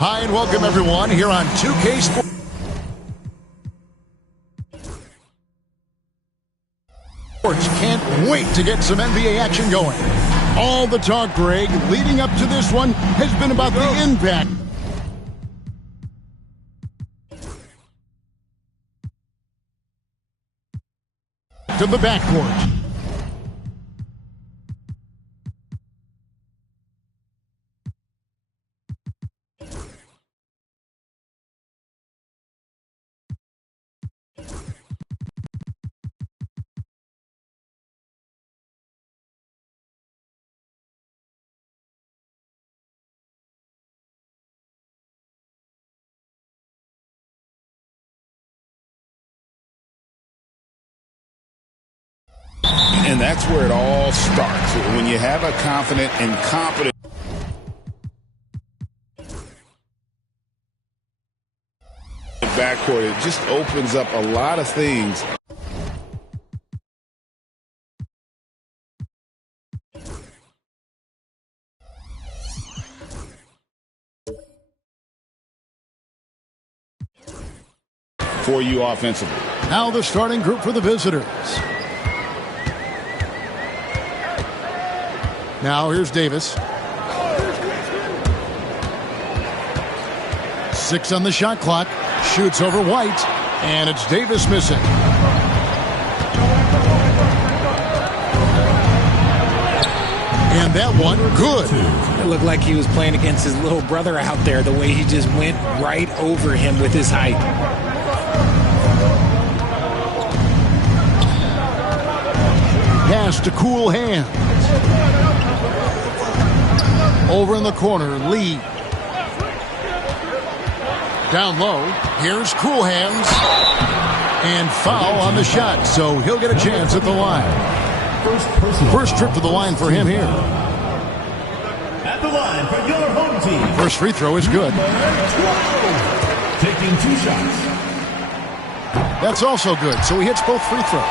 Hi and welcome everyone here on 2K Sports. Can't wait to get some NBA action going. All the talk, Greg, leading up to this one has been about the impact to the backcourt. And that's where it all starts. When you have a confident and competent backcourt, it just opens up a lot of things. For you offensively. Now the starting group for the visitors. Now here's Davis. 6 on the shot clock. Shoots over White. And it's Davis missing. And that one, good. It looked like he was playing against his little brother out there, the way he just went right over him with his height. Pass to Cool Hands. Over in the corner, Lee. Down low, here's Cool Hands. And foul on the shot, so he'll get a chance at the line. First trip to the line for him here. At the line for your home team. First free throw is good. Taking 2 shots. That's also good, so he hits both free throws.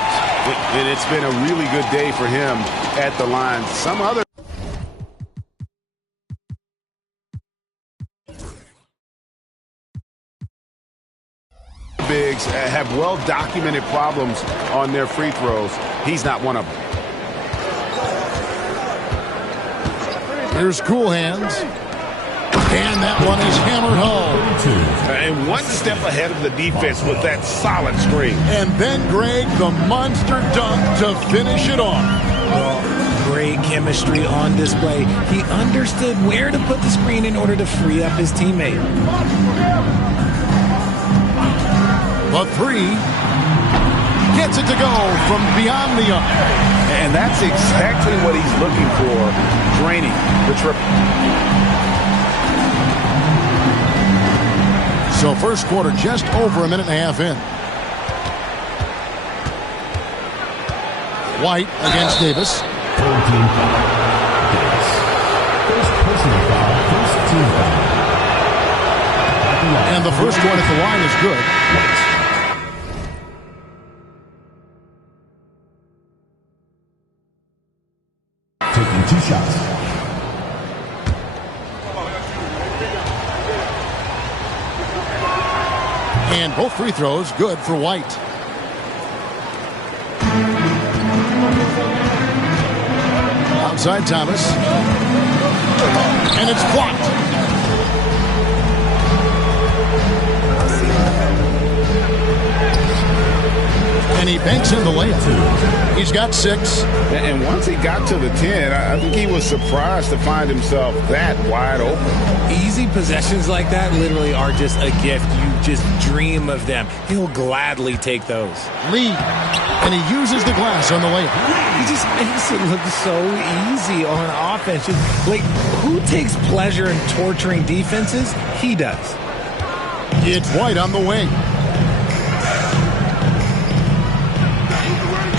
And it's been a really good day for him at the line. Some other bigs have well-documented problems on their free throws. He's not one of them. Here's Cool Hands. And that one is hammered home. And one step ahead of the defense with that solid screen. And then, Greg, the monster dunk to finish it off. Great chemistry on display. He understood where to put the screen in order to free up his teammate. The 3 gets it to go from beyond the arc. And that's exactly what he's looking for, draining the triple. So first quarter just over a minute and a half in. White against Davis. First personal foul, first team foul. And the first one at the line is good. Taking 2 shots. And both free throws good for White. Outside Thomas. And it's blocked. And he banks in the layup. He's got 6. And once he got to the 10, I think he was surprised to find himself that wide open. Easy possessions like that literally are just a gift. You just dream of them. He'll gladly take those. Lee. And he uses the glass on the layup. He just makes it look so easy on offense. Like, who takes pleasure in torturing defenses? He does. It's White on the wing.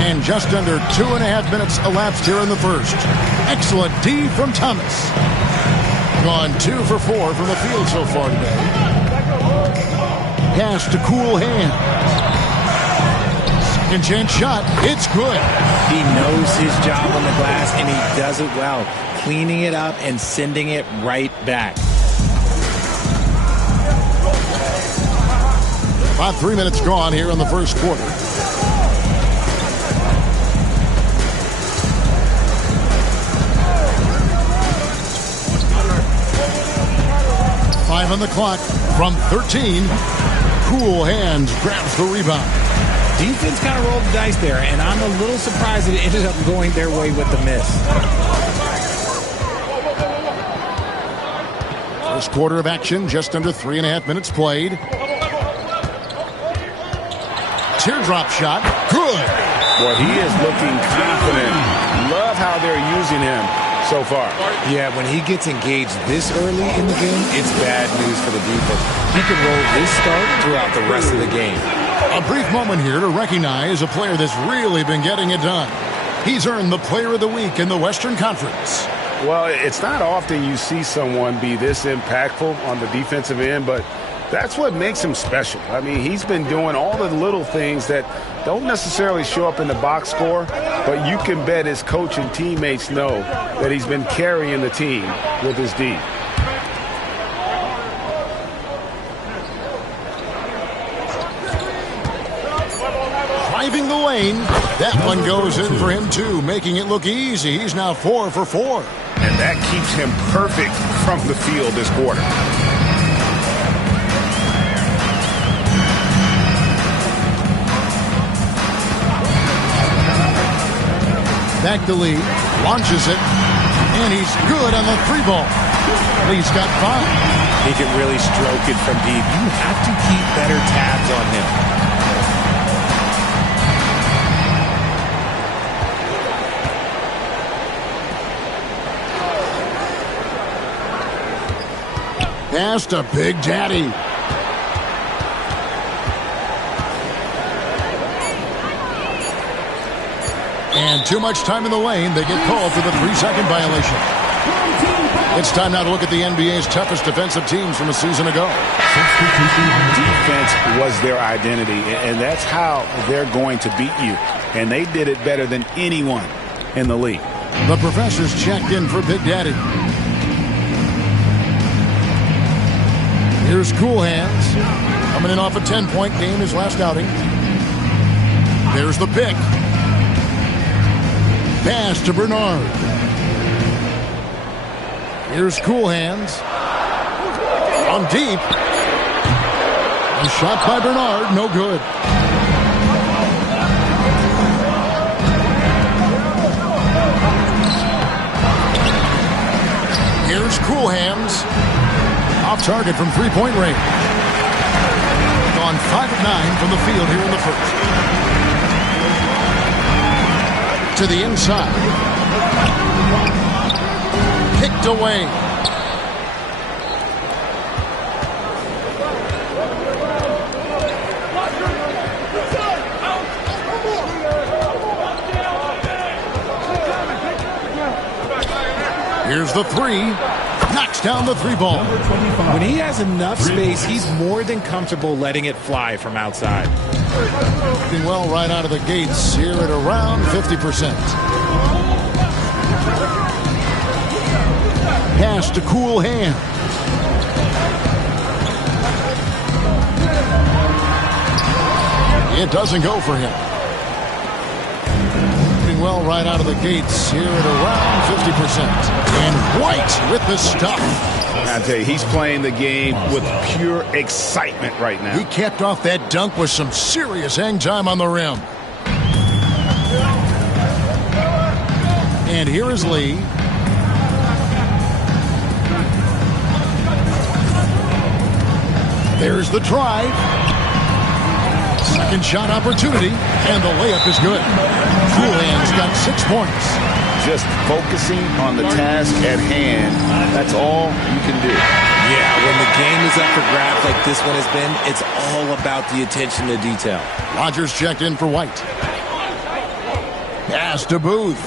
And just under 2.5 minutes elapsed here in the first. Excellent D from Thomas. Gone 2 for 4 from the field so far today. Pass to Cool Hands. Second chance shot. It's good. He knows his job on the glass, and he does it well. Cleaning it up and sending it right back. About 3 minutes gone here in the first quarter. Five on the clock from 13. Cool Hands grabs the rebound. Defense kind of rolled the dice there, and I'm a little surprised that it ended up going their way with the miss. First quarter of action, just under 3.5 minutes played. Teardrop shot, good. Boy, he is looking confident. Love how they're using him so far. Yeah, when he gets engaged this early in the game, it's bad news for the defense. He can roll this start throughout the rest of the game. A brief moment here to recognize a player that's really been getting it done. He's earned the Player of the Week in the Western Conference. Well, it's not often you see someone be this impactful on the defensive end, but that's what makes him special. I mean, he's been doing all the little things that don't necessarily show up in the box score, but you can bet his coach and teammates know that he's been carrying the team with his D. Driving the lane. That one goes in for him, too, making it look easy. He's now 4 for 4. And that keeps him perfect from the field this quarter. Back to Lee, launches it, and he's good on the 3-ball. Lee's got 5. He can really stroke it from deep. You have to keep better tabs on him. Pass to Big Daddy. And too much time in the lane. They get called for the 3-second violation. It's time now to look at the NBA's toughest defensive teams from a season ago. Defense was their identity, and that's how they're going to beat you. And they did it better than anyone in the league. The professor's checked in for Big Daddy. Here's Cool Hands, coming in off a 10-point game his last outing. There's the pick. Pass to Bernard. Here's Cool Hands. On deep. A shot by Bernard, no good. Here's Cool Hands. Off target from 3-point range. Gone 5 of 9 from the field here in the first. To the inside. Picked away. Here's the 3. Knocks down the 3-ball. When he has enough space, he's more than comfortable letting it fly from outside. Doing well right out of the gates here at around 50%. Pass to Cool Hand. It doesn't go for him. Doing well right out of the gates here at around 50%. And White with the stuff. I tell you, he's playing the game with pure excitement right now. He capped off that dunk with some serious hang time on the rim. And here is Lee. There's the drive. Second shot opportunity, and the layup is good. Cool Hands got 6 points. Just focusing on the task at hand. That's all you can do. Yeah, when the game is up for grabs like this one has been, it's all about the attention to detail. Rogers checked in for White. Pass to Booth.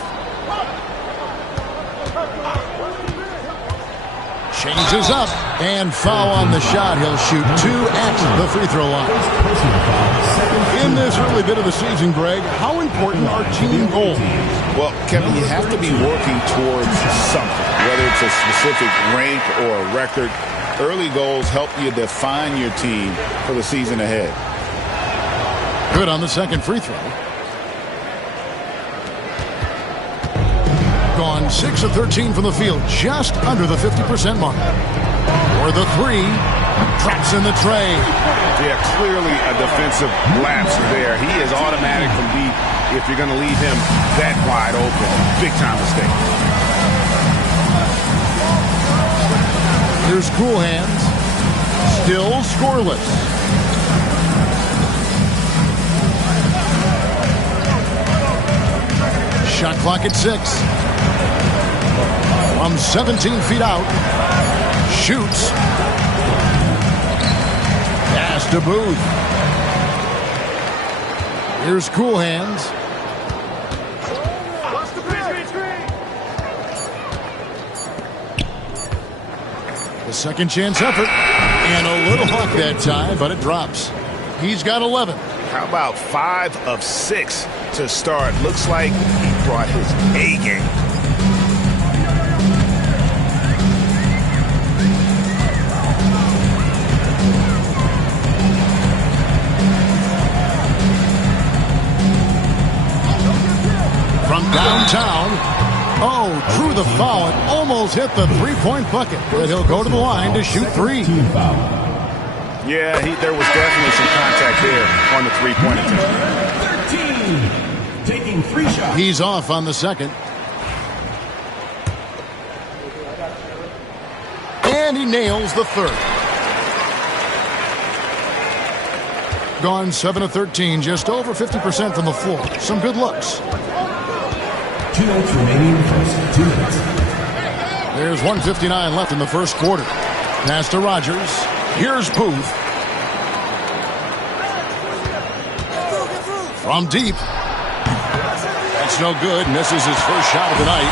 Changes up, and foul on the shot. He'll shoot 2 at the free throw line. In this early bit of the season, Greg, how important are team goals? Well, Kevin, you have to be working towards something, whether it's a specific rank or a record. Early goals help you define your team for the season ahead. Good on the second free throw. Gone 6 of 13 from the field, just under the 50% mark. For the three, drops in the tray. Yeah, clearly a defensive lapse there. He is automatic from deep if you're going to leave him that wide open. Big time mistake. Here's Cool Hands. Still scoreless. Shot clock at 6. From 17 feet out. Shoots. Pass to Booth. Here's Cool Hands. The second chance effort. And a little hawk that time, but it drops. He's got 11. How about 5 of 6 to start? Looks like he brought his A game. From downtown. Oh, drew the foul and almost hit the three-point bucket. But he'll go to the line to shoot 3. Yeah, there was definitely some contact there on the three-point attempt. 13, taking 3 shots. He's off on the second. And he nails the third. Gone 7 of 13, just over 50% from the floor. Some good looks. 2 minutes remaining in the first. 2 minutes. There's 1:59 left in the first quarter. Pass to Rogers. Here's Booth. From deep. That's no good. Misses his first shot of the night.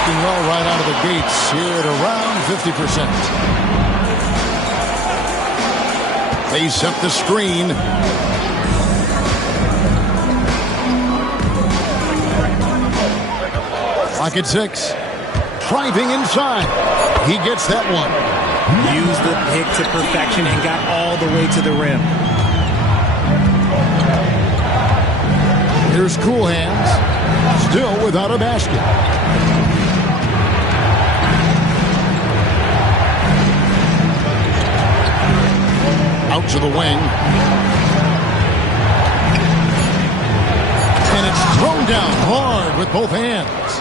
Looking well right out of the gates here at around 50%. They set the screen. Clock at 6. Driving inside. He gets that one. Used the pick to perfection and got all the way to the rim. Here's Cool Hands. Still without a basket. Out to the wing. And it's thrown down hard with both hands.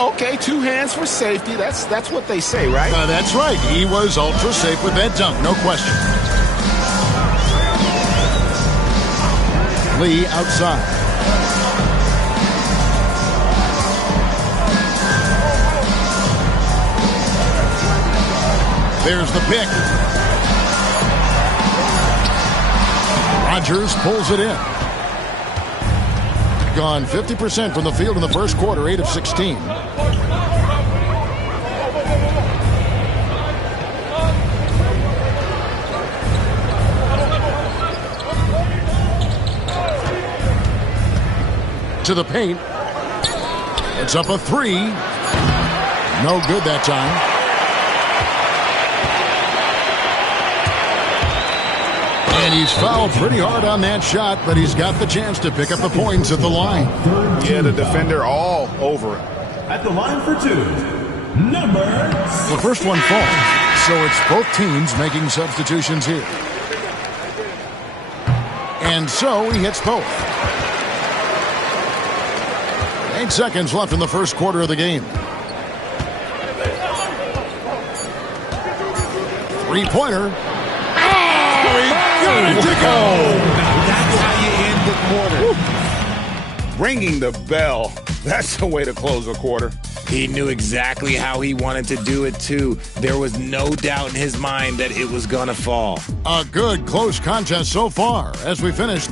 Okay, 2 hands for safety. That's what they say, right? That's right. He was ultra safe with that dunk, no question. Lee outside. There's the pick. Rogers pulls it in. Gone 50% from the field in the first quarter, 8 of 16. To the paint. It's up a 3. No good that time. And he's fouled pretty hard on that shot, but he's got the chance to pick up the points at the line. Yeah, the defender all over it. At the line for 2, number 16. The first one falls, so it's both teams making substitutions here. And so he hits both. 8 seconds left in the first quarter of the game. 3-pointer. To go. That's how you end the quarter. Woo. Ringing the bell. That's the way to close a quarter. He knew exactly how he wanted to do it, too. There was no doubt in his mind that it was going to fall. A good, close contest so far as we finish.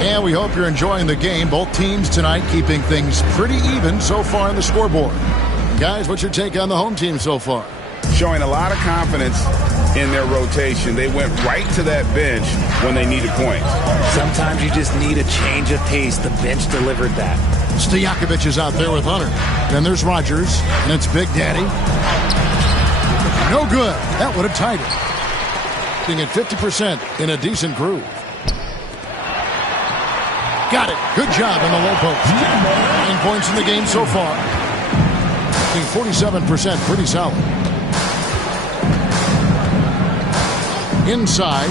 And we hope you're enjoying the game. Both teams tonight keeping things pretty even so far on the scoreboard. Guys, what's your take on the home team so far? Showing a lot of confidence in their rotation. They went right to that bench when they needed points. Sometimes you just need a change of pace. The bench delivered that. Stojakovic is out there with Hunter. Then there's Rogers, and it's Big Daddy. No good. That would have tied it. Being at 50% in a decent groove. Got it. Good job in the low post. 9 points in the game so far. Being 47%, pretty solid. Inside.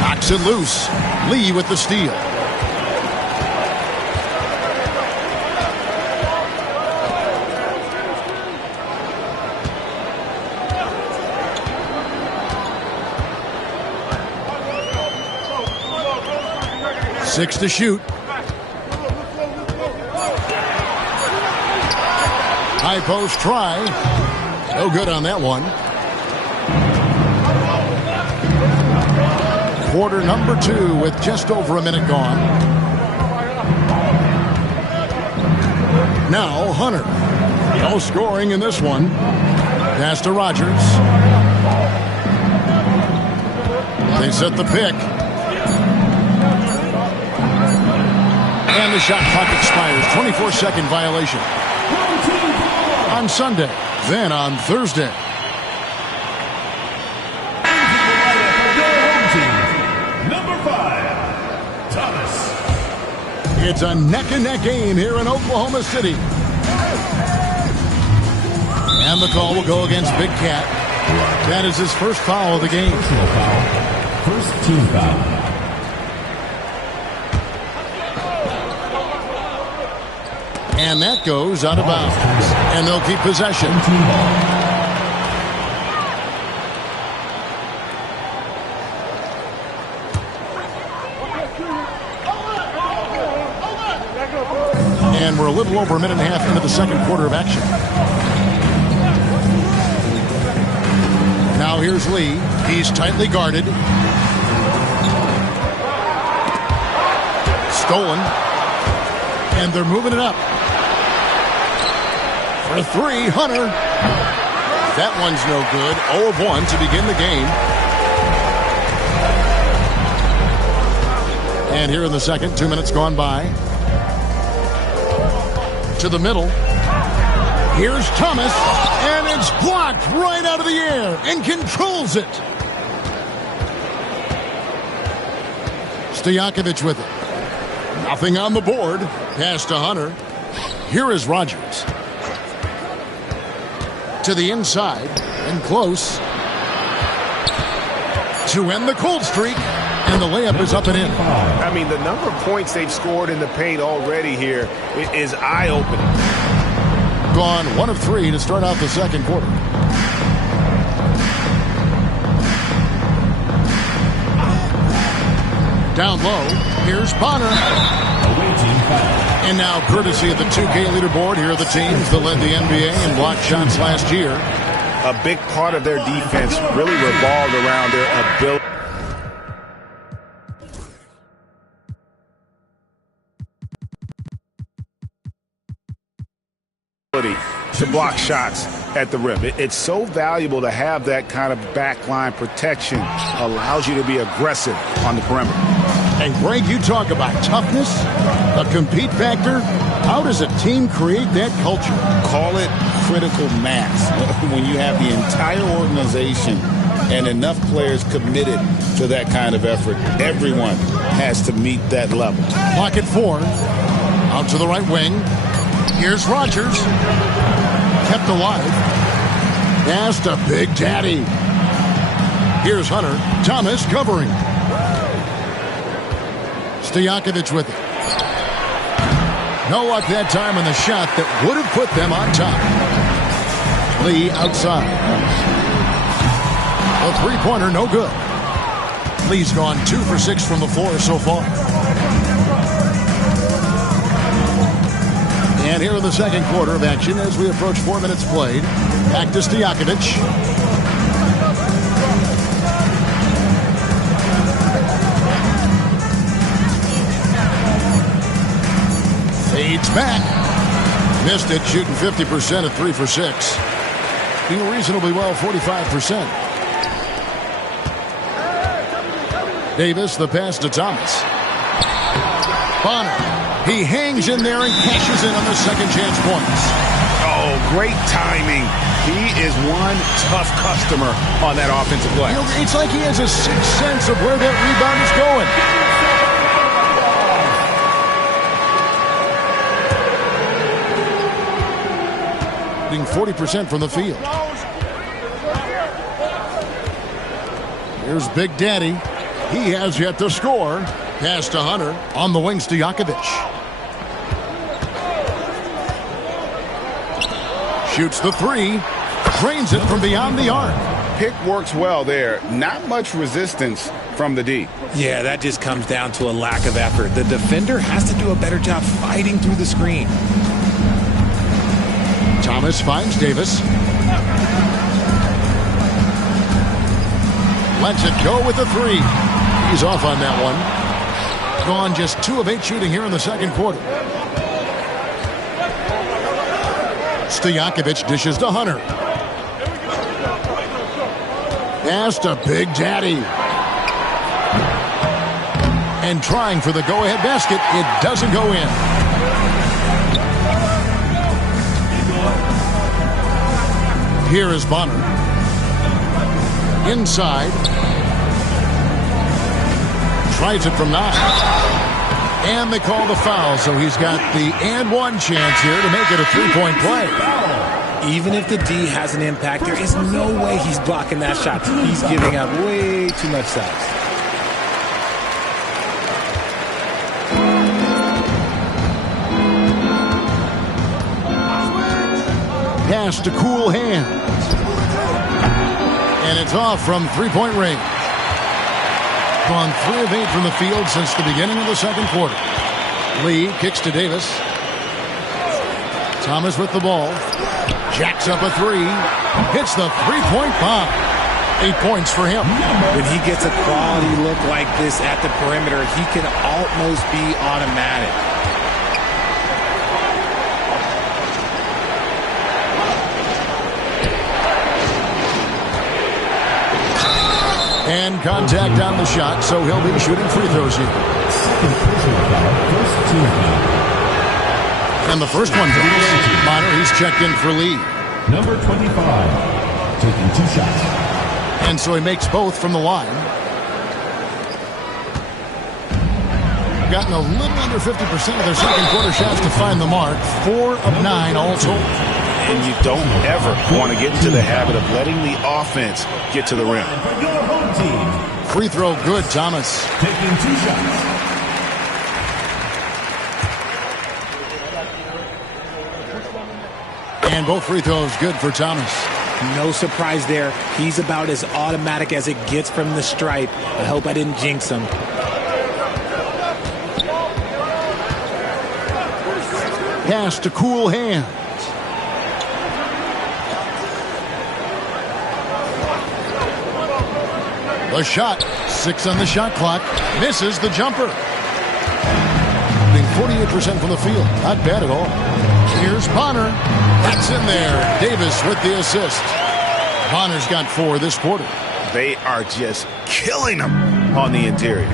Knocks it loose. Lee with the steal. Six to shoot. High post try. No good on that one. Quarter number 2 with just over a minute gone. Now Hunter. No scoring in this one. Pass to Rogers. They set the pick. And the shot clock expires. 24-second violation. On Sunday, then on Thursday. Number 5, Thomas. It's a neck-and-neck game here in Oklahoma City. And the call will go against Big Cat. That is his first foul of the game. Personal foul. First team foul. And that goes out of bounds. And they'll keep possession. And we're a little over a minute and a half into the second quarter of action. Now here's Lee. He's tightly guarded. Stolen. And they're moving it up. For 3, Hunter. That one's no good. 0 of 1 to begin the game. And here in the second, 2 minutes gone by. To the middle. Here's Thomas. And it's blocked right out of the air and controls it. Stojakovic with it. Nothing on the board. Pass to Hunter. Here is Rogers. To the inside and close to end the cold streak, and the layup is up and in. I mean, the number of points they've scored in the paint already here is eye-opening. Gone 1 of 3 to start out the second quarter. Down low, here's Bonner. And now, courtesy of the 2K leaderboard, here are the teams that led the NBA in blocked shots last year. A big part of their defense really revolved around their ability to block shots at the rim. It's so valuable to have that kind of backline protection. Allows you to be aggressive on the perimeter. And Greg, you talk about toughness, a compete factor. How does a team create that culture? Call it critical mass. When you have the entire organization and enough players committed to that kind of effort, everyone has to meet that level. Pocket 4. Out to the right wing. Here's Rogers. Kept alive. Pass to Big Daddy. Here's Hunter. Thomas covering. Stojakovic with it. No luck that time on the shot that would have put them on top. Lee outside. A three-pointer, no good. Lee's gone 2 for 6 from the floor so far. And here in the second quarter of action as we approach 4 minutes played. Back to Stojakovic. Fades back. Missed it, shooting 50% at 3 for 6. Doing reasonably well, 45%. Davis, the pass to Thomas. Bonner. He hangs in there and cashes in on the second chance points. Oh, great timing. He is one tough customer on that offensive glass. You know, it's like he has a sixth sense of where that rebound is going. Being 40% from the field. Here's Big Daddy. He has yet to score. Pass to Hunter. On the wings to Stojakovic. Shoots the three. Drains it from beyond the arc. Pick works well there. Not much resistance from the D. Yeah, that just comes down to a lack of effort. The defender has to do a better job fighting through the screen. Thomas finds Davis. Lets it go with the three. He's off on that one. Gone just 2 of 8 shooting here in the second quarter. Stojakovic dishes to Hunter. Pass to Big Daddy. And trying for the go-ahead basket. It doesn't go in. Here is Bonner. Inside. Tries it from 9. And they call the foul, so he's got the and one chance here to make it a 3-point play. Even if the D has an impact, there is no way he's blocking that shot. He's giving up way too much size. Pass to cool hands. And it's off from 3-point range. Gone 3 of 8 from the field since the beginning of the second quarter. Lee kicks to Davis. Thomas with the ball. Jacks up a 3. Hits the 3-point bomb. 8 points for him. When he gets a quality look like this at the perimeter, he can almost be automatic. And contact on the shot, so he'll be shooting free throws here. And the first one goes. Bonner, he's checked in for Lee. Number 25, taking 2 shots. And so he makes both from the line. Gotten a little under 50% of their second quarter shots to find the mark. 4 of 9 all told. And you don't ever want to get into the habit of letting the offense get to the rim. For your home team, Free throw good, Thomas. taking 2 shots. And both free throws good for Thomas. No surprise there. He's about as automatic as it gets from the stripe. I hope I didn't jinx him. Pass to cool hands. The shot. 6 on the shot clock. Misses the jumper. Being 48% from the field. Not bad at all. Here's Bonner. That's in there. Davis with the assist. Bonner's got 4 this quarter. They are just killing them on the interior.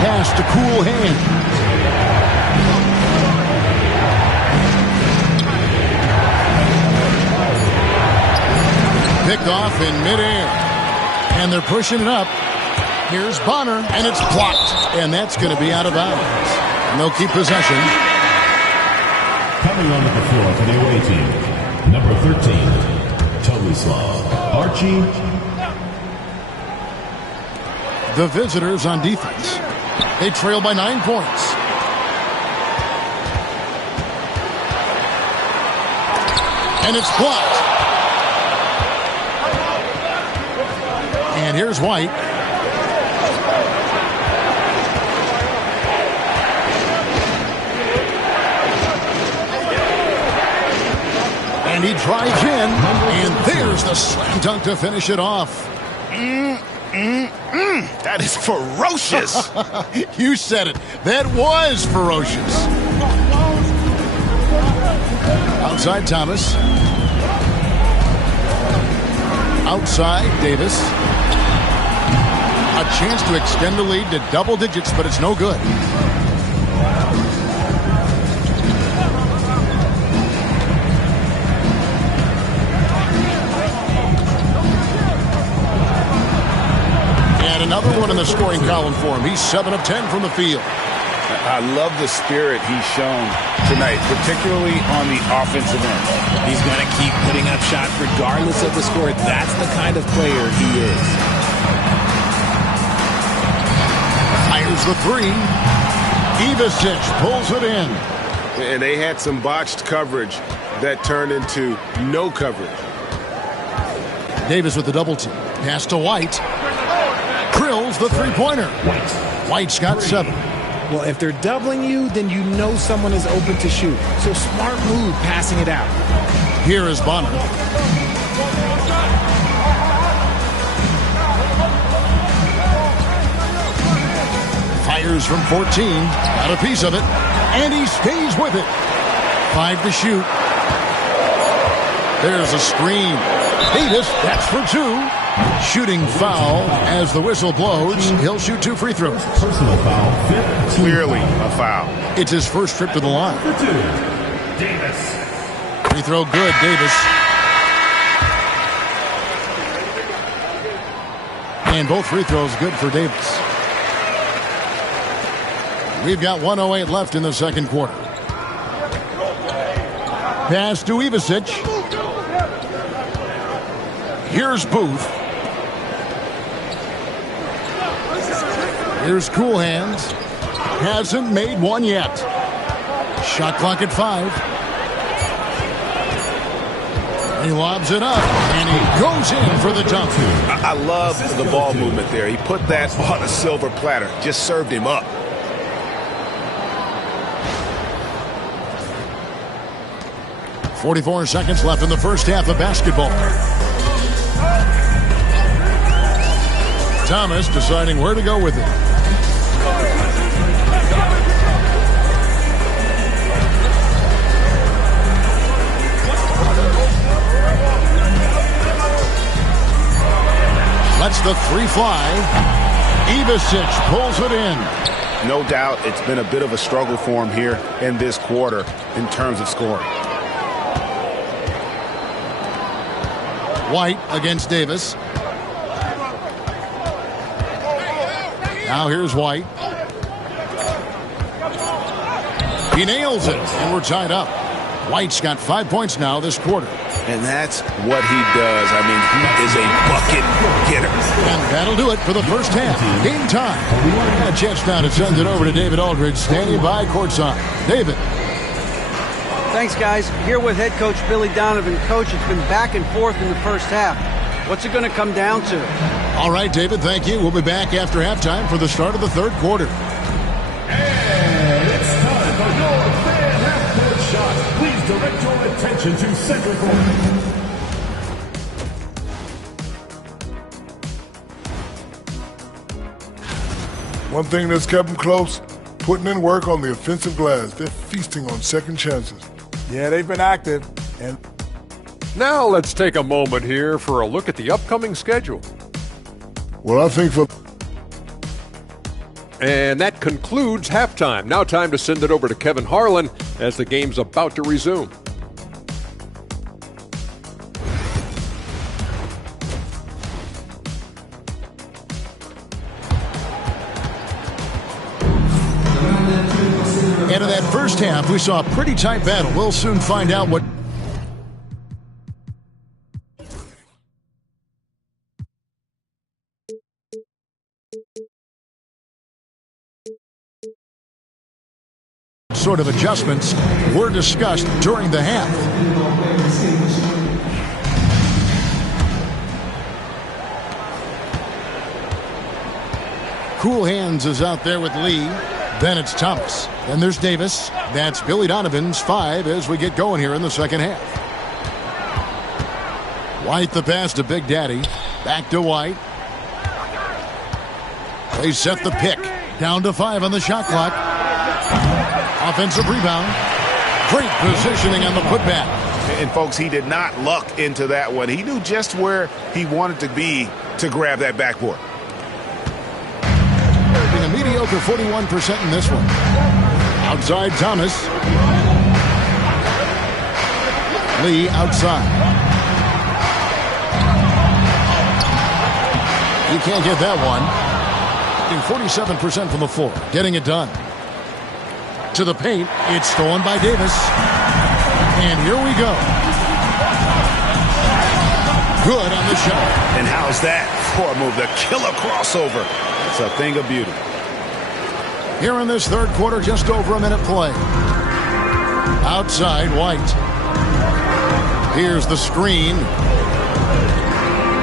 Pass to cool hands. Picked off in midair. And they're pushing it up. Here's Bonner, and it's blocked. And that's going to be out of bounds. And they'll keep possession. Coming onto the floor for the away team, number 13, Tomislav Archie. The visitors on defense. They trail by 9 points. And it's blocked. And here's White. And he drives in. And there's the slam dunk to finish it off. That is ferocious. You said it. That was ferocious. Outside Thomas. Outside, Davis. A chance to extend the lead to double digits, but it's no good. And another one in the scoring column for him. He's 7 of 10 from the field. I love the spirit he's shown tonight, particularly on the offensive end. He's going to keep putting up shots regardless of the score. That's the kind of player he is. Fires the three. Ivasic pulls it in. And they had some botched coverage that turned into no coverage. Davis with the double team. Pass to White. Drills the three-pointer. White's got 7. Well, if they're doubling you, then you know someone is open to shoot. So smart move passing it out. Here is Bonner. Fires from 14. Got a piece of it. And he stays with it. 5 to shoot. There's a screen. Davis, that's for 2. Shooting foul as the whistle blows. He'll shoot 2 free throws. Personal foul. Clearly a foul. It's his first trip to the line. For 2. Davis. Free throw good, Davis. And both free throws good for Davis. We've got 1:08 left in the second quarter. Pass to Ivasic. Here's Booth. Here's Cool Hands. Hasn't made one yet. Shot clock at 5. He lobs it up, and he goes in for the dunk. I love the ball movement there. He put that on a silver platter. Just served him up. .44 seconds left in the first half of basketball. Thomas deciding where to go with it. Lets the 3 fly. Ivasic pulls it in. No doubt it's been a bit of a struggle for him here in this quarter in terms of scoring. White against Davis. Now here's White. He nails it, and we're tied up. White's got 5 points now this quarter. And that's what he does. I mean, he is a bucket getter. And that'll do it for the first half. Game time. A chance now to send it over to David Aldridge, standing by courtside. David. Thanks, guys. Here with head coach Billy Donovan. Coach, it's been back and forth in the first half. What's it going to come down to? All right, David, thank you. We'll be back after halftime for the start of the third quarter. And it's time for your fan half-court shot. Please direct your attention to center court. One thing that's kept them close, putting in work on the offensive glass. They're feasting on second chances. Yeah, they've been active. And now let's take a moment here for a look at the upcoming schedule. Well, I think for... And that concludes halftime. Now time to send it over to Kevin Harlan as the game's about to resume. And in that first half, we saw a pretty tight battle. We'll soon find out what... sort of adjustments were discussed during the half. Cool Hands is out there with Lee. Then it's Thomas. Then there's Davis. That's Billy Donovan's 5 as we get going here in the second half. White the pass to Big Daddy. Back to White. They set the pick. Down to 5 on the shot clock. Offensive rebound. Great positioning on the putback. And, folks, he did not luck into that one. He knew just where he wanted to be to grab that backboard. A mediocre 41% in this one. Outside Thomas. Lee outside. You can't get that one. 47% from the floor. Getting it done. To the paint. It's stolen by Davis. And here we go. Good on the shot. And how's that for a move? The killer crossover. It's a thing of beauty. Here in this third quarter, just over a minute play. Outside White. Here's the screen.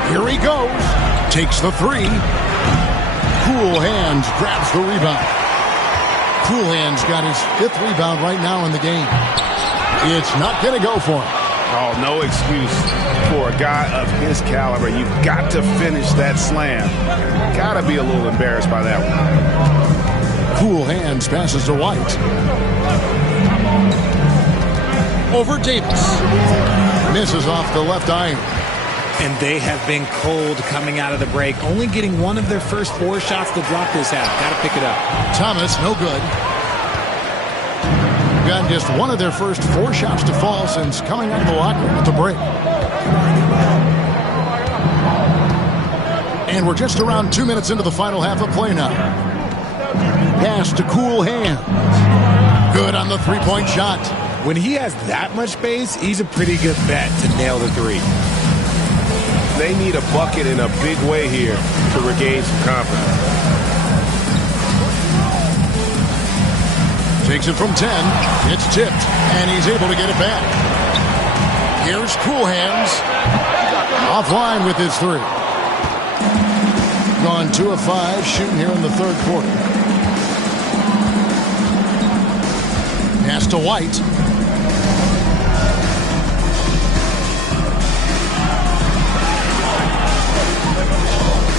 Here he goes. Takes the three. Cool Hands grabs the rebound. Cool Hands got his 5th rebound right now in the game. It's not going to go for him. Oh, no excuse for a guy of his caliber. You've got to finish that slam. Got to be a little embarrassed by that one. Cool Hands passes to White. Over Davis. Misses off the left iron. And they have been cold coming out of the break. Only getting one of their first 4 shots to drop this half. Got to pick it up. Thomas, no good. Got just one of their first 4 shots to fall since coming out of the locker room at the break. And we're just around 2 minutes into the final half of play now. Pass to Cool Hands. Good on the three-point shot. When he has that much space, he's a pretty good bet to nail the three. They need a bucket in a big way here to regain some confidence. Takes it from 10. It's tipped, and he's able to get it back. Here's Cool Hands. Offline with his 3. Gone 2 of 5, shooting here in the third quarter. Pass to White.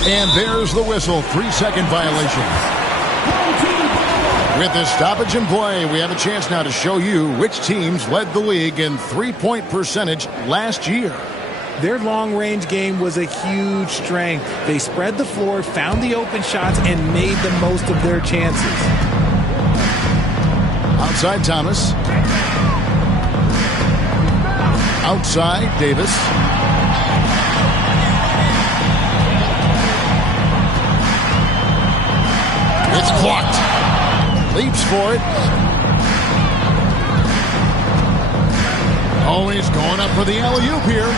And there's the whistle. 3-second violation. With the stoppage in play, we have a chance now to show you which teams led the league in three-point percentage last year. Their long-range game was a huge strength. They spread the floor, found the open shots, and made the most of their chances. Outside Thomas. Outside Davis. It's blocked. Leaps for it. Oh, he's going up for the alley-oop here.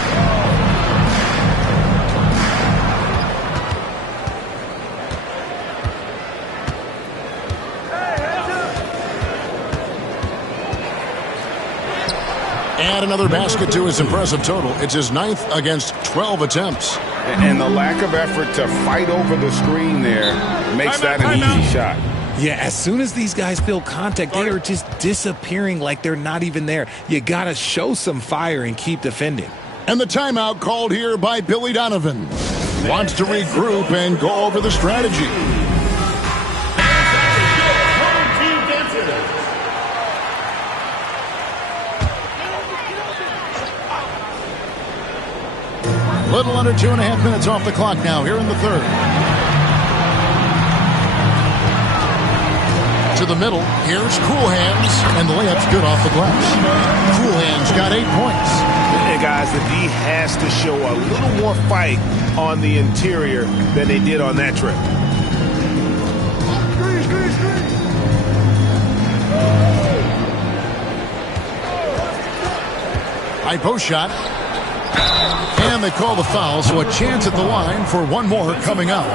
Add another basket to his impressive total. It's his 9th against 12 attempts. And the lack of effort to fight over the screen there makes that an easy shot. Yeah, as soon as these guys feel contact, they are just disappearing like they're not even there. You got to show some fire and keep defending. And the timeout called here by Billy Donovan. Wants to regroup and go over the strategy. Little under 2.5 minutes off the clock now here in the third. To the middle, here's Cool Hands, and the layup's good off the glass. Cool Hands got 8 points. Hey guys, the D has to show a little more fight on the interior than they did on that trip. High post shot. And they call the foul, so a chance at the line for one more coming up.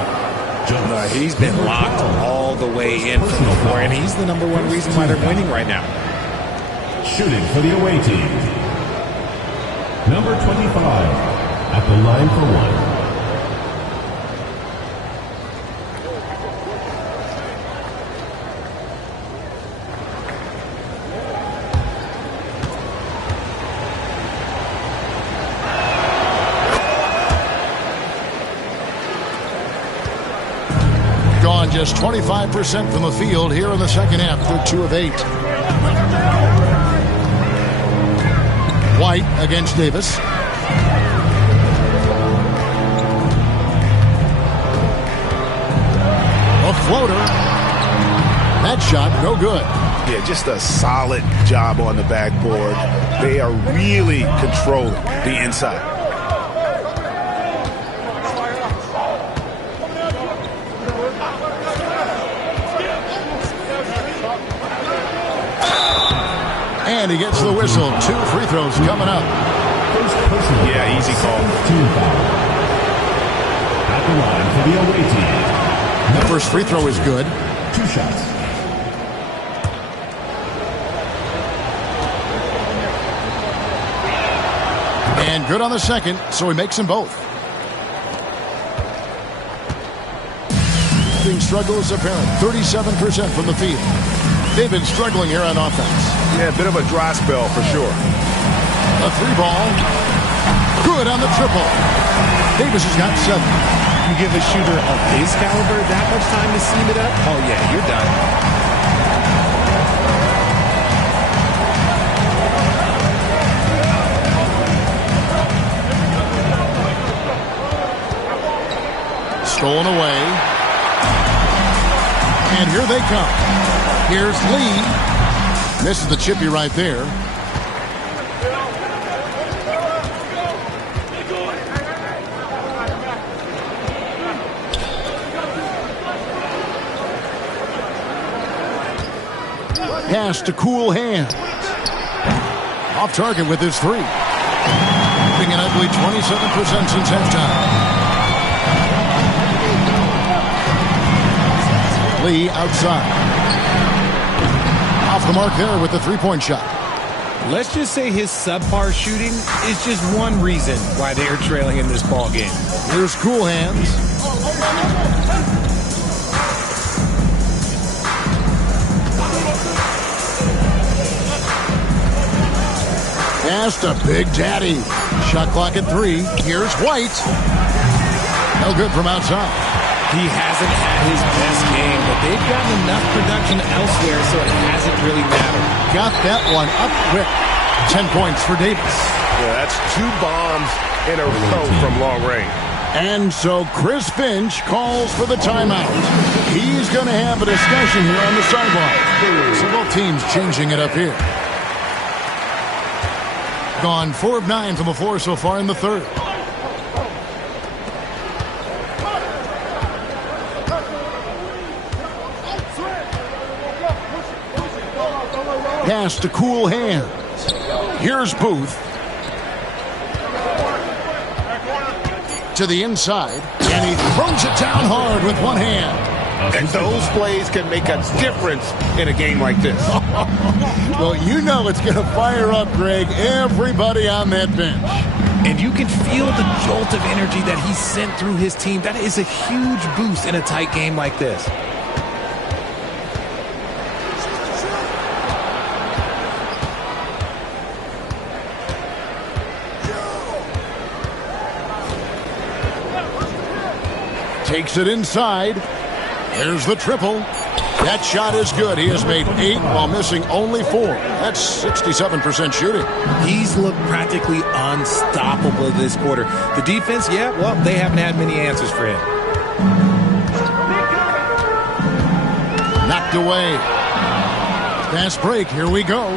He's been locked all the way in from the floor, and he's the #1 reason why they're winning right now. Shooting for the away team. Number 25 at the line for one. Just 25% from the field here in the second half. They're 2 of 8. White against Davis. A floater. That shot, no good. Yeah, just a solid job on the backboard. They are really controlling the inside. And he gets the whistle. 2 free throws coming up. Yeah, easy call. At the line for the away team. The first free throw is good. 2 shots. And good on the second, so he makes them both. Shooting struggle is apparent. 37% from the field. They've been struggling here on offense. Yeah, a bit of a dry spell for sure. A 3-ball. Good on the triple. Davis has got 7. You give a shooter of his caliber that much time to seam it up? Oh, yeah, you're done. Stolen away. And here they come. Here's Lee. Misses the chippy right there. Pass to Cool Hands. Off target with his 3. Shooting an ugly 27% since halftime. Lee outside. Off the mark there with the 3-point shot. Let's just say his subpar shooting is just one reason why they are trailing in this ball game. Here's Cool Hands. Pass to Big Daddy. Shot clock at 3. Here's White. No good from outside. He hasn't had his best game, but they've gotten enough production elsewhere, so it hasn't really mattered. Got that one up quick. 10 points for Davis. Yeah, that's 2 bombs in a row from long range. And so Chris Finch calls for the timeout. He's going to have a discussion here on the sideline. So both teams changing it up here. Gone 4 of 9 from the floor so far in the third. Pass to Cool Hands. Here's Booth. To the inside. And he throws it down hard with one hand. And those plays can make a difference in a game like this. Well, you know it's going to fire up, Greg, everybody on that bench. And you can feel the jolt of energy that he sent through his team. That is a huge boost in a tight game like this. Takes it inside. There's the triple. That shot is good. He has made 8 while missing only 4. That's 67% shooting. He's looked practically unstoppable this quarter. The defense, yeah, well, they haven't had many answers for him. Knocked away. Fast break. Here we go.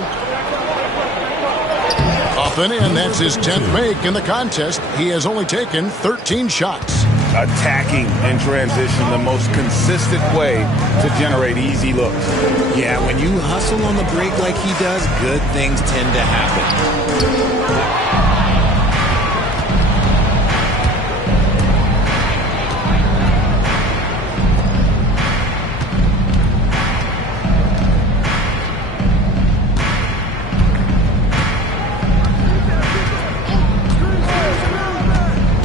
Up and in. That's his 10th make in the contest. He has only taken 13 shots. Attacking in transition, the most consistent way to generate easy looks. Yeah, when you hustle on the break like he does, good things tend to happen.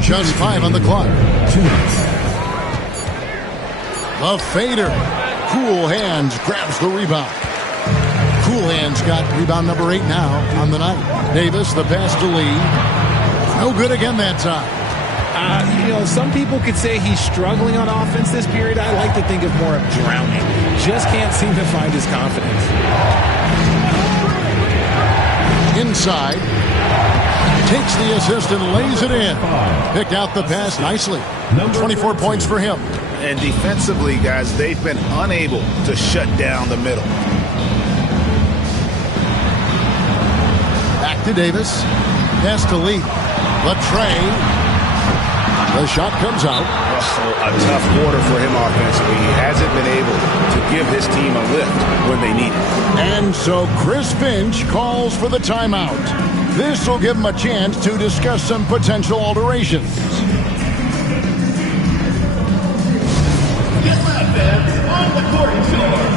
Just 5 on the clock. The fader. Cool Hands grabs the rebound. Cool Hands got rebound number 8 now on the night. Davis, the pass to Lee. No good again that time. Some people could say he's struggling on offense this period. I like to think of more of drowning. Just can't seem to find his confidence. Inside. takes the assist and lays it in. Picked out the pass nicely. 24 points for him. And defensively, guys, they've been unable to shut down the middle. Back to Davis. Pass to Lee. Latrey. The shot comes out. A tough quarter for him offensively. He hasn't been able to give his team a lift when they need it. And so Chris Finch calls for the timeout. This will give him a chance to discuss some potential alterations. Get left fans on the court is your squad.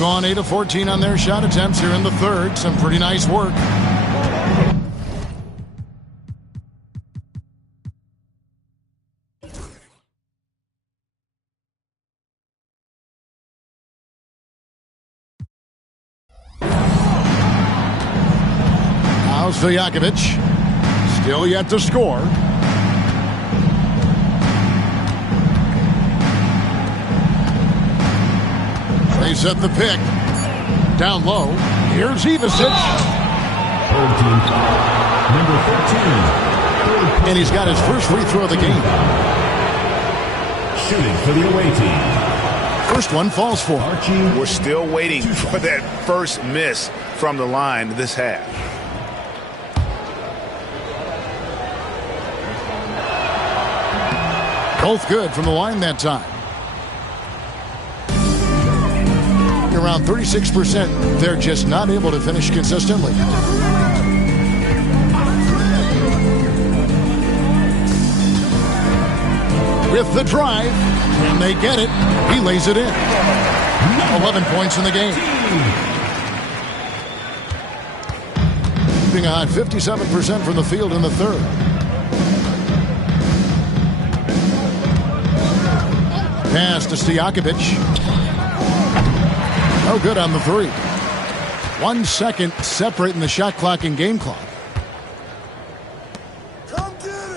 Gone 8 of 14 on their shot attempts here in the third. Some pretty nice work. Now Stojakovic. Still yet to score. They set the pick. Down low. Here's Ivasic. Third team foul. Number 13. And he's got his first free throw of the game. Shooting for the away team. First one falls for. We're still waiting for that first miss from the line this half. Both good from the line that time. Around 36%. They're just not able to finish consistently. With the drive, and they get it. He lays it in. 11 points in the game. Keeping on 57% from the field in the third. Pass to Stojakovic. No good on the three. 1 second separating the shot clock and game clock. Come get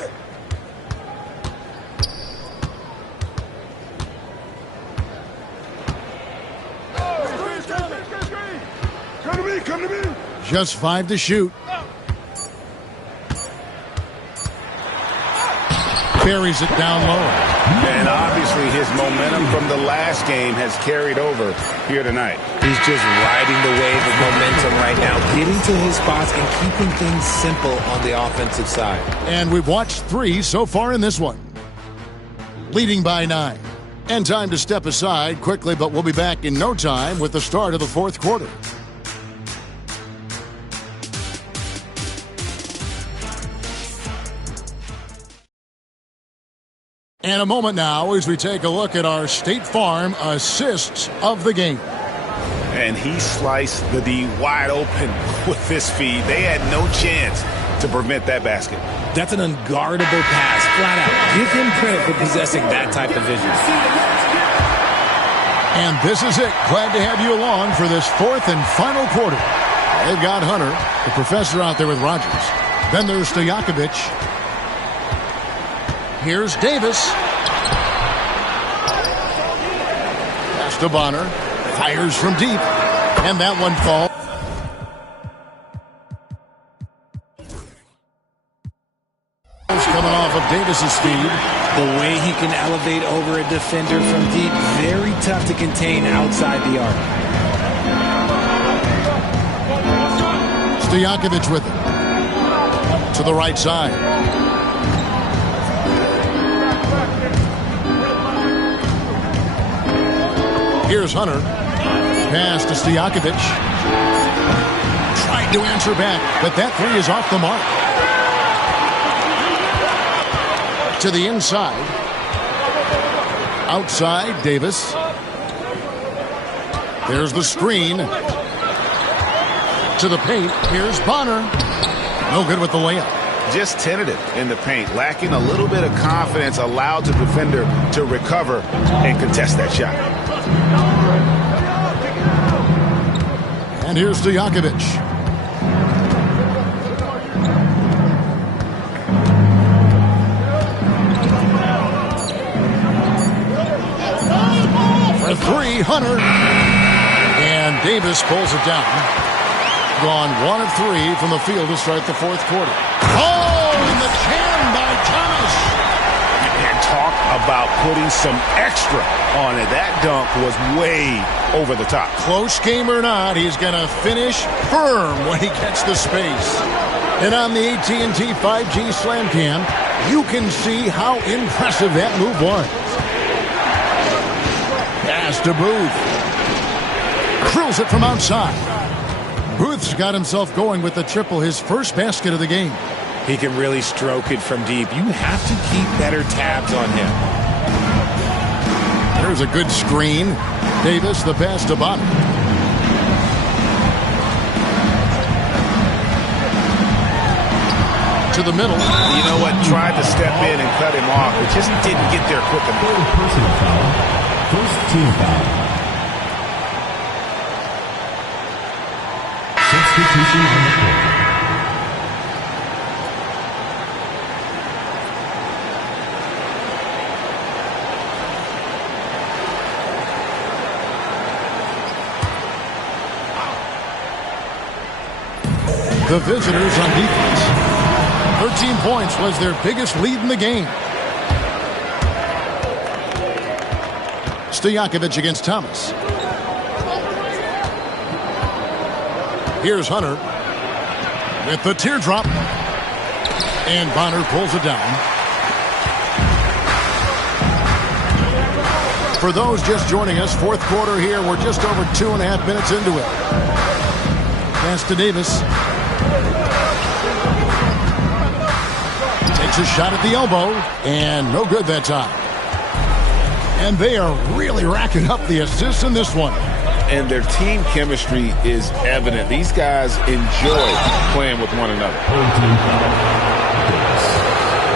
it. Come to me. Just 5 to shoot. Carries it down low. And obviously his momentum from the last game has carried over here tonight. He's just riding the wave of momentum right now, getting to his spots and keeping things simple on the offensive side. And we've watched 3 so far in this one. Leading by 9. And time to step aside quickly, but we'll be back in no time with the start of the fourth quarter. And a moment now as we take a look at our State Farm assists of the game. And he sliced the D wide open with this feed. They had no chance to prevent that basket. That's an unguardable pass, flat out. Give him credit for possessing that type of vision. And this is it. Glad to have you along for this fourth and final quarter. They've got Hunter, the professor out there with Rogers. Then there's Stojakovic. Here's Davis. Pass to Bonner. Fires from deep. And that one falls. Coming off of Davis's speed. The way he can elevate over a defender from deep, very tough to contain outside the arc. Stojakovic with it. To the right side. Here's Hunter. Pass to Stojakovic. Tried to answer back, but that three is off the mark. To the inside. Outside, Davis. There's the screen. To the paint. Here's Bonner. No good with the layup. Just tentative in the paint, lacking a little bit of confidence, allowed the defender to recover and contest that shot. And here's Stojakovic. For three, Hunter. And Davis pulls it down. Gone 1 of 3 from the field to start the fourth quarter. Oh, in the chin by Thomas. And talk about putting some extra on it. That dunk was way over the top. Close game or not, he's going to finish firm when he gets the space. And on the AT&T 5G Slam Cam, you can see how impressive that move was. Pass to Booth. Drills it from outside. Booth's got himself going with the triple, his first basket of the game. He can really stroke it from deep. You have to keep better tabs on him. There's a good screen. Davis, the pass to Bonner. To the middle. You know what? Tried to step in and cut him off, but just didn't get there quick enough. Personal foul. First team foul. Substitution on the court. The visitors on defense. 13 points was their biggest lead in the game. Stojakovic against Thomas. Here's Hunter with the teardrop. And Bonner pulls it down. For those just joining us, fourth quarter here. We're just over 2.5 minutes into it. Pass to Davis. Takes a shot at the elbow. And no good that time. And they are really racking up the assists in this one. And their team chemistry is evident. These guys enjoy playing with one another.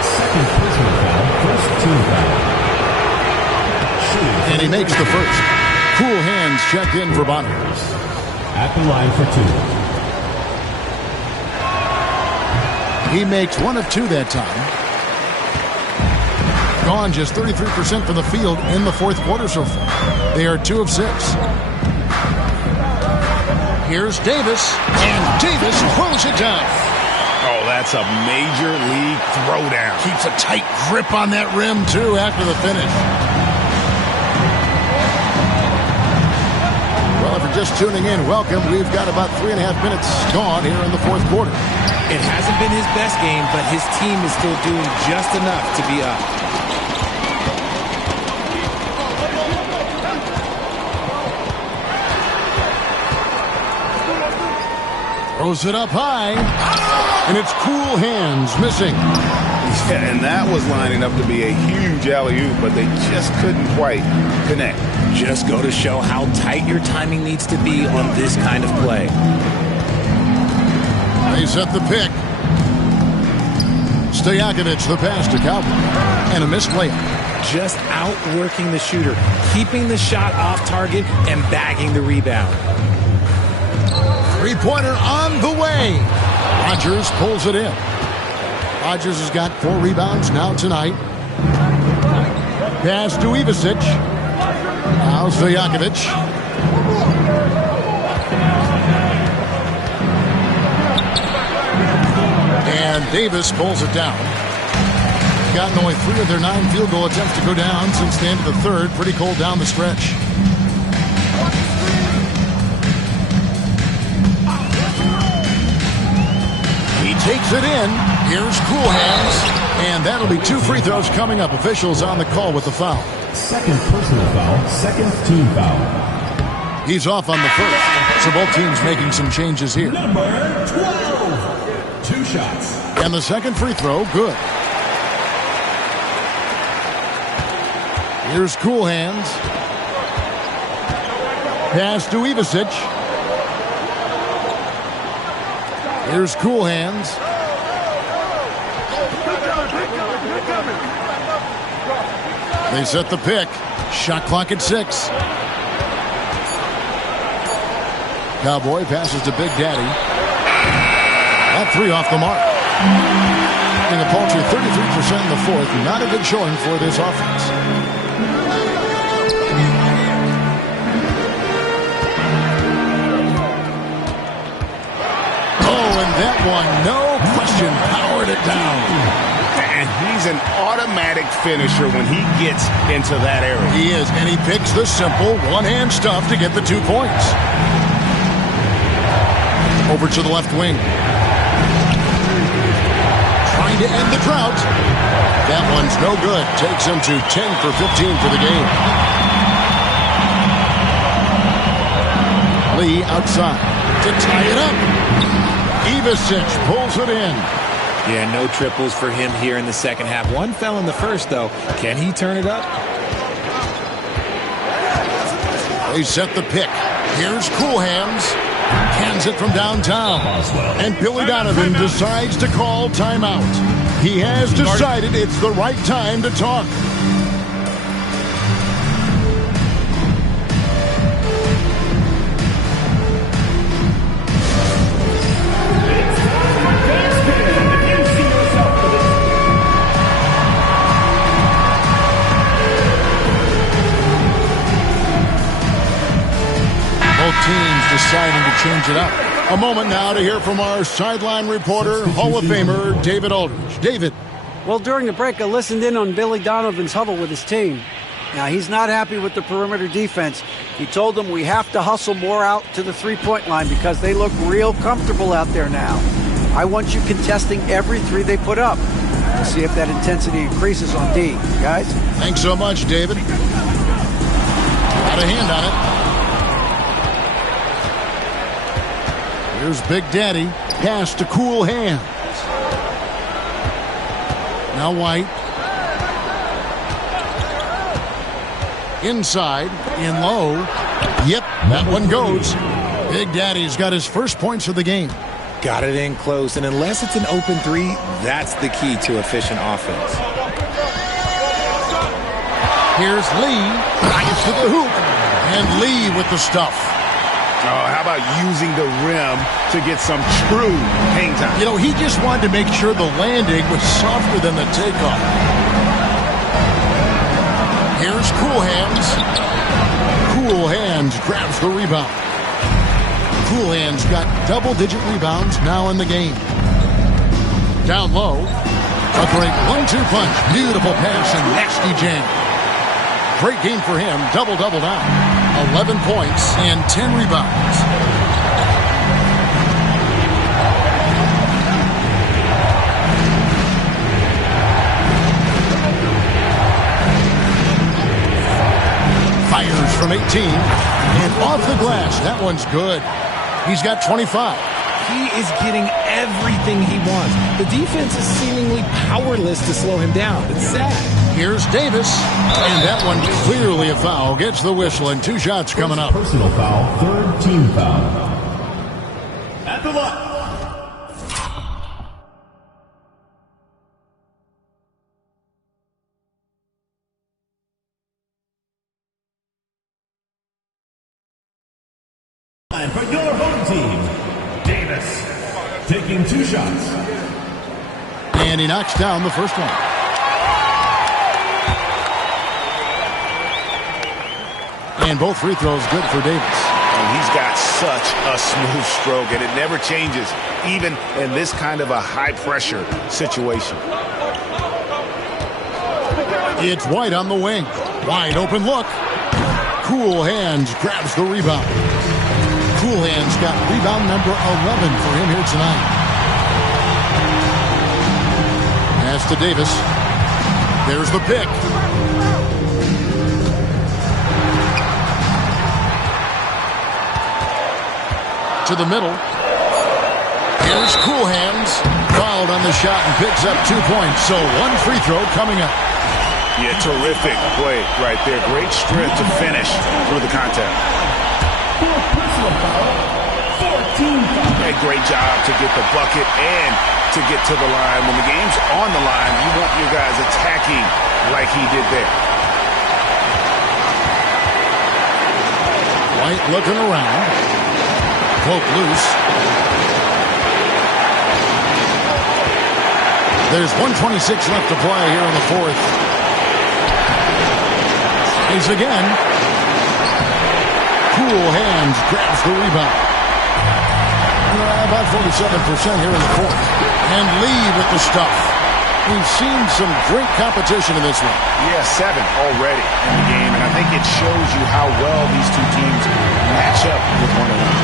Second personal foul, first team foul. And he makes the first. Cool hands checked in for Bonner. At the line for 2. He makes 1 of 2 that time. Gone just 33% from the field in the fourth quarter so far. They are 2 of 6. Here's Davis, and Davis throws it down. Oh, that's a major league throwdown. Keeps a tight grip on that rim, too, after the finish. Well, if you're just tuning in, welcome. We've got about 3.5 minutes gone here in the fourth quarter. It hasn't been his best game, but his team is still doing just enough to be up. Throws it up high, and it's cool hands missing. Yeah, and that was lining up to be a huge alley-oop, but they just couldn't quite connect. Just go to show how tight your timing needs to be on this kind of play. They set the pick. Stojakovic, the pass to Cowboy, and a missed layup. Just outworking the shooter, keeping the shot off target, and bagging the rebound. Three-pointer on the way. Rodgers pulls it in. Rodgers has got 4 rebounds now tonight. Pass to Ivasic. Now Stojakovic. And Davis pulls it down. Gotten only 3 of their 9 field goal attempts to go down since the end of the third. Pretty cold down the stretch. He takes it in. Here's cool hands. And that'll be 2 free throws coming up. Officials on the call with the foul. Second personal foul, second team foul. He's off on the first. So both teams making some changes here. Number 12. 2 shots. And the second free throw, good. Here's cool hands. Pass to Ivasic. Here's cool hands. They set the pick. Shot clock at 6. Cowboy passes to Big Daddy. That three off the mark. A paltry 33% in the fourth. Not a good showing for this offense. Oh, and that one, no question, powered it down. And he's an automatic finisher when he gets into that area. He is, and he picks the simple one-hand stuff to get the 2 points. Over to the left wing. Trying to end the drought. That one's no good. Takes him to 10 for 15 for the game. Lee outside to tie it up. Ivicic pulls it in. Yeah, no triples for him here in the second half. One fell in the first, though. Can he turn it up? They set the pick. Here's Cool Hands. Cans it from downtown. And Billy Donovan decides to call timeout. He has decided it's the right time to talk. Teams deciding to change it up. A moment now to hear from our sideline reporter, Hall of Famer David Aldridge. David. Well, during the break, I listened in on Billy Donovan's huddle with his team. Now, he's not happy with the perimeter defense. He told them we have to hustle more out to the three-point line because they look real comfortable out there now. I want you contesting every three they put up to see if that intensity increases on D. Guys? Thanks so much, David. Got a hand on it. Here's Big Daddy. Pass to Cool Hands. Now White. Inside. In low. Yep, that one goes. Big Daddy's got his first points of the game. Got it in close, and unless it's an open three, that's the key to efficient offense. Here's Lee. Drives to the hoop. And Lee with the stuff. Oh, how about using the rim to get some true hang time? You know, he just wanted to make sure the landing was softer than the takeoff. Here's Cool Hands. Cool Hands grabs the rebound. Cool Hands got double-digit rebounds now in the game. Down low. A great 1-2 punch. Beautiful pass and nasty jam. Great game for him. Double-double now. 11 points and 10 rebounds. Fires from 18 and off the glass. That one's good. He's got 25. He is getting everything he wants. The defense is seemingly powerless to slow him down. It's sad. Here's Davis, and that one clearly a foul. Gets the whistle, and 2 shots coming up. Personal foul, third team foul. At the line. And for your home team, Davis taking 2 shots. And he knocks down the first one. And both free throws good for Davis. And he's got such a smooth stroke, and it never changes, even in this kind of a high-pressure situation. It's White on the wing. Wide open look. Cool Hands grabs the rebound. Cool Hands got rebound number 11 for him here tonight. Pass to Davis. There's the pick. To the middle. Here's Cool Hands. Fouled on the shot and picks up 2 points. So 1 free throw coming up. Yeah, terrific play right there. Great strength to finish through the contact. A great job to get the bucket and to get to the line. When the game's on the line, you want your guys attacking like he did there. White looking around. Poke loose. There's 1:26 left to play here in the fourth. He's again. Cool hands grabs the rebound. About 47% here in the fourth. And leave with the stuff. We've seen some great competition in this one. Yeah, 7 already in the game, and I think it shows you how well these two teams match up with one another.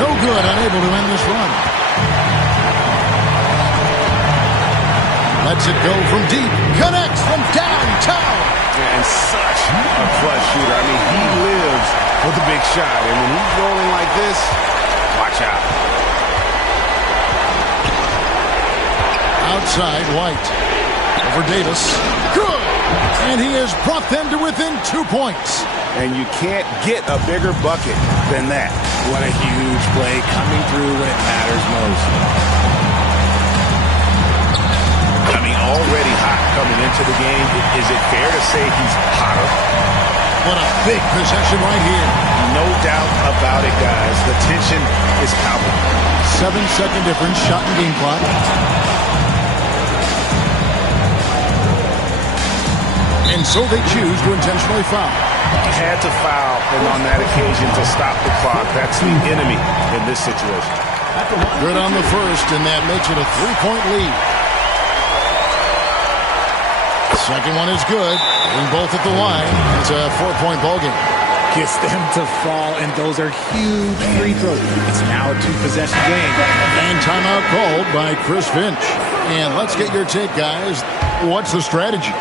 No good, unable to end this run. Lets it go from deep. Connects from downtown. And such a clutch shooter. I mean, he lives for the big shot. And when he's rolling like this, watch out. Outside, White. Over Davis. Good! And he has brought them to within 2 points. And you can't get a bigger bucket than that. What a huge play coming through when it matters most. I mean, already hot coming into the game. Is it fair to say he's hotter? What a big possession right here. No doubt about it, guys. The tension is palpable. 7-second difference, shot and game clock. And so they choose to intentionally foul. Had to foul, and on that occasion to stop the clock. That's the enemy in this situation. Good on the first, and that makes it a 3-point lead. Second one is good. And both at the line. It's a 4-point ballgame. Gets them to fall, and those are huge free throws. It's now a 2-possession game. And timeout called by Chris Finch. And let's get your take, guys. What's the strategy?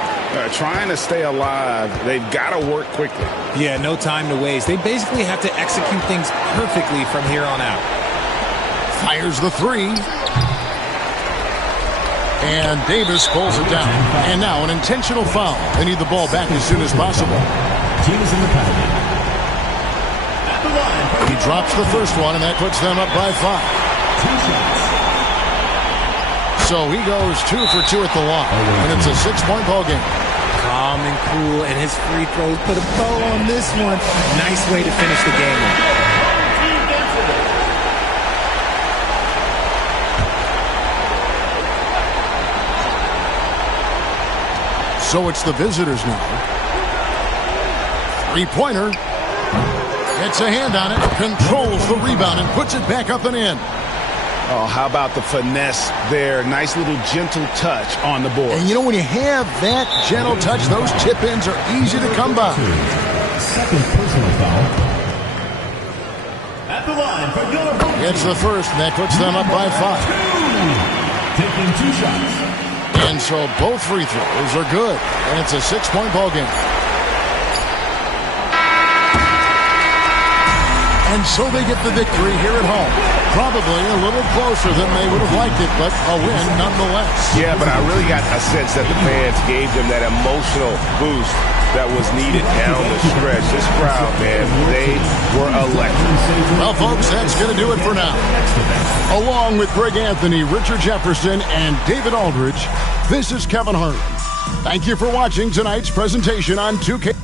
Trying to stay alive. They've got to work quickly. Yeah, no time to waste. They basically have to execute things perfectly from here on out. Fires the three. And Davis pulls it down. And now an intentional foul. They need the ball back as soon as possible. Teams in the penalty. He drops the first one, and that puts them up by 5. 2 shots. So he goes 2 for 2 at the line. And it's a 6-point ball game. Calm and cool, and his free throws put a bow on this one. Nice way to finish the game. So it's the visitors now. 3-pointer. Gets a hand on it, controls the rebound, and puts it back up and in. Oh, how about the finesse there? Nice little gentle touch on the board. And you know, when you have that gentle touch, those tip-ins are easy to come by. Second personal foul. At the line for Gilbert. Gets the first, and that puts them up by 5. Taking 2 shots. And so both free throws are good. And it's a 6-point ball game. And so they get the victory here at home. Probably a little closer than they would have liked it, but a win nonetheless. Yeah, but I really got a sense that the fans gave them that emotional boost that was needed down the stretch. This crowd, man, they were electric. Well, folks, that's going to do it for now. Along with Greg Anthony, Richard Jefferson, and David Aldridge, this is Kevin Harlan. Thank you for watching tonight's presentation on 2K.